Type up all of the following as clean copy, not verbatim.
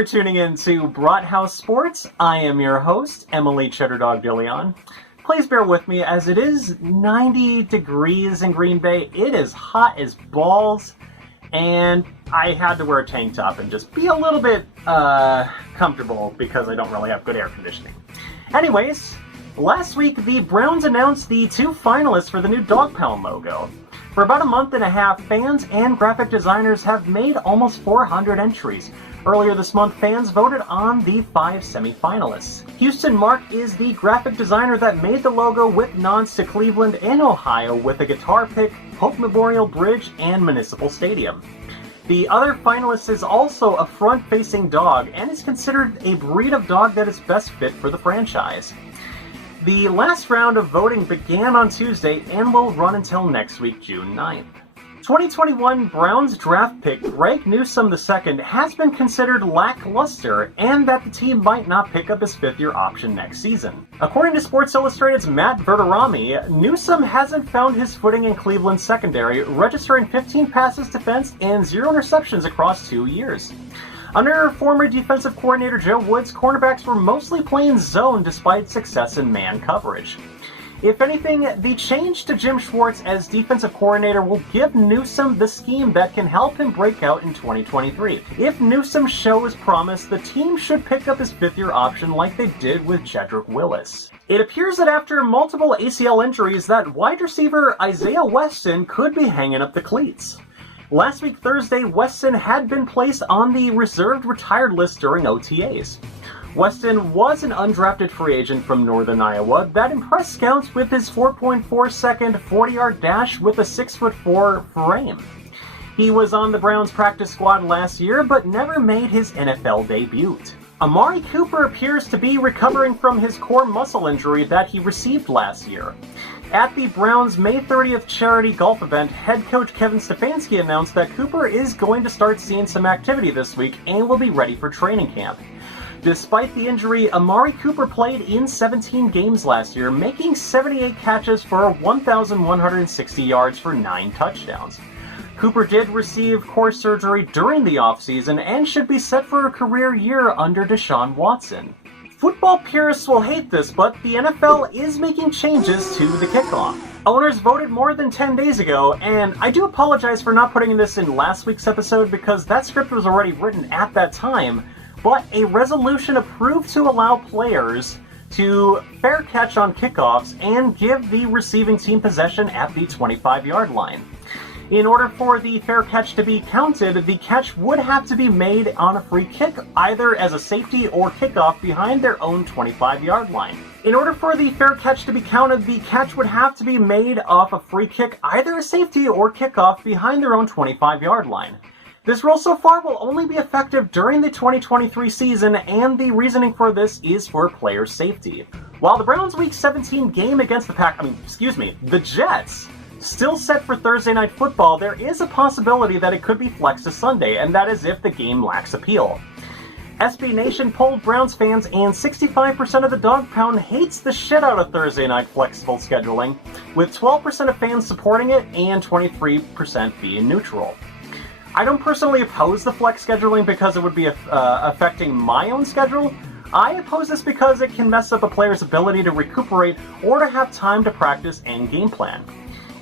for tuning in to Brathouse Sports. I am your host, Emily Cheddar Dog DeLeon. Please bear with me as it is 90 degrees in Green Bay. It is hot as balls, and I had to wear a tank top and just be a little bit comfortable because I don't really have good air conditioning. Anyways, last week the Browns announced the two finalists for the new Dawg Pound logo. For about a month and a half, fans and graphic designers have made almost 400 entries. Earlier this month, fans voted on the 5 semi-finalists. Houston Mark is the graphic designer that made the logo with nods to Cleveland and Ohio with a guitar pick, Polk Memorial Bridge, and Municipal Stadium. The other finalist is also a front-facing dog and is considered a breed of dog that is best fit for the franchise. The last round of voting began on Tuesday and will run until next week, June 9th. 2021 Browns draft pick Greg Newsome II has been considered lackluster and that the team might not pick up his fifth-year option next season. According to Sports Illustrated's Matt Verderami, Newsome hasn't found his footing in Cleveland's secondary, registering 15 passes defense and 0 interceptions across 2 years. Under former defensive coordinator Joe Woods, cornerbacks were mostly playing zone despite success in man coverage. If anything, the change to Jim Schwartz as defensive coordinator will give Newsome the scheme that can help him break out in 2023. If Newsome shows promise, the team should pick up his fifth-year option like they did with Jedrick Willis. It appears that after multiple ACL injuries, that wide receiver Isaiah Weston could be hanging up the cleats. Last week, Thursday, Weston had been placed on the reserved retired list during OTAs. Weston was an undrafted free agent from Northern Iowa that impressed scouts with his 4.4-second 40-yard dash with a 6'4" frame. He was on the Browns practice squad last year, but never made his NFL debut. Amari Cooper appears to be recovering from his core muscle injury that he received last year. At the Browns' May 30th charity golf event, head coach Kevin Stefanski announced that Cooper is going to start seeing some activity this week and will be ready for training camp. Despite the injury, Amari Cooper played in 17 games last year, making 78 catches for 1,160 yards for 9 touchdowns. Cooper did receive core surgery during the offseason and should be set for a career year under Deshaun Watson. Football purists will hate this, but the NFL is making changes to the kickoff. Owners voted more than 10 days ago, and I do apologize for not putting this in last week's episode because that script was already written at that time, but a resolution approved to allow players to fair catch on kickoffs and give the receiving team possession at the 25-yard line. In order for the fair catch to be counted, the catch would have to be made on a free kick, either as a safety or kickoff behind their own 25-yard line. In order for the fair catch to be counted, the catch would have to be made off a free kick, either a safety or kickoff behind their own 25-yard line. This rule so far will only be effective during the 2023 season, and the reasoning for this is for player safety. While the Browns' Week 17 game against the Jets, still set for Thursday Night Football, there is a possibility that it could be flexed to Sunday, and that is if the game lacks appeal. SB Nation polled Browns fans, and 65% of the Dawg Pound hates the shit out of Thursday night flexible scheduling, with 12% of fans supporting it and 23% being neutral. I don't personally oppose the flex scheduling because it would be affecting my own schedule. I oppose this because it can mess up a player's ability to recuperate or to have time to practice and game plan.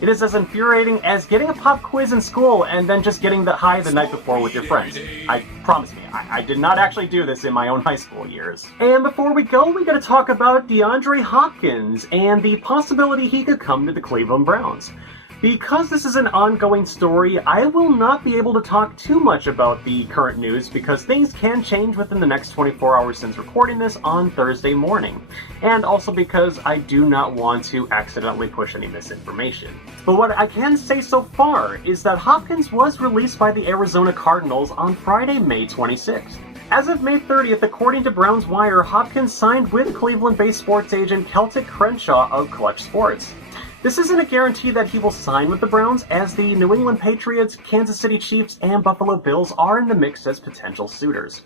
It is as infuriating as getting a pop quiz in school and then just getting high the night before with your friends. I promise me, I did not actually do this in my own high school years. And before we go, we gotta talk about DeAndre Hopkins and the possibility he could come to the Cleveland Browns. Because this is an ongoing story, I will not be able to talk too much about the current news because things can change within the next 24 hours since recording this on Thursday morning. And also because I do not want to accidentally push any misinformation. But what I can say so far is that Hopkins was released by the Arizona Cardinals on Friday, May 26th. As of May 30th, according to Browns Wire, Hopkins signed with Cleveland-based sports agent Celtic Crenshaw of Clutch Sports. This isn't a guarantee that he will sign with the Browns, as the New England Patriots, Kansas City Chiefs, and Buffalo Bills are in the mix as potential suitors.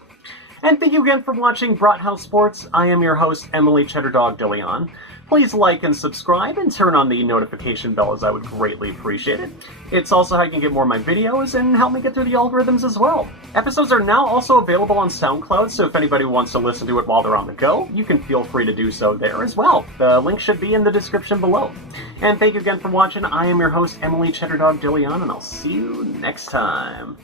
And thank you again for watching Brathouse Sports. I am your host, Emily Cheddar Dog DeLeon. Please like and subscribe and turn on the notification bell, as I would greatly appreciate it. It's also how you can get more of my videos and help me get through the algorithms as well. Episodes are now also available on SoundCloud, so if anybody wants to listen to it while they're on the go, you can feel free to do so there as well. The link should be in the description below. And thank you again for watching. I am your host, Emily Cheddar Dog DeLeon, and I'll see you next time.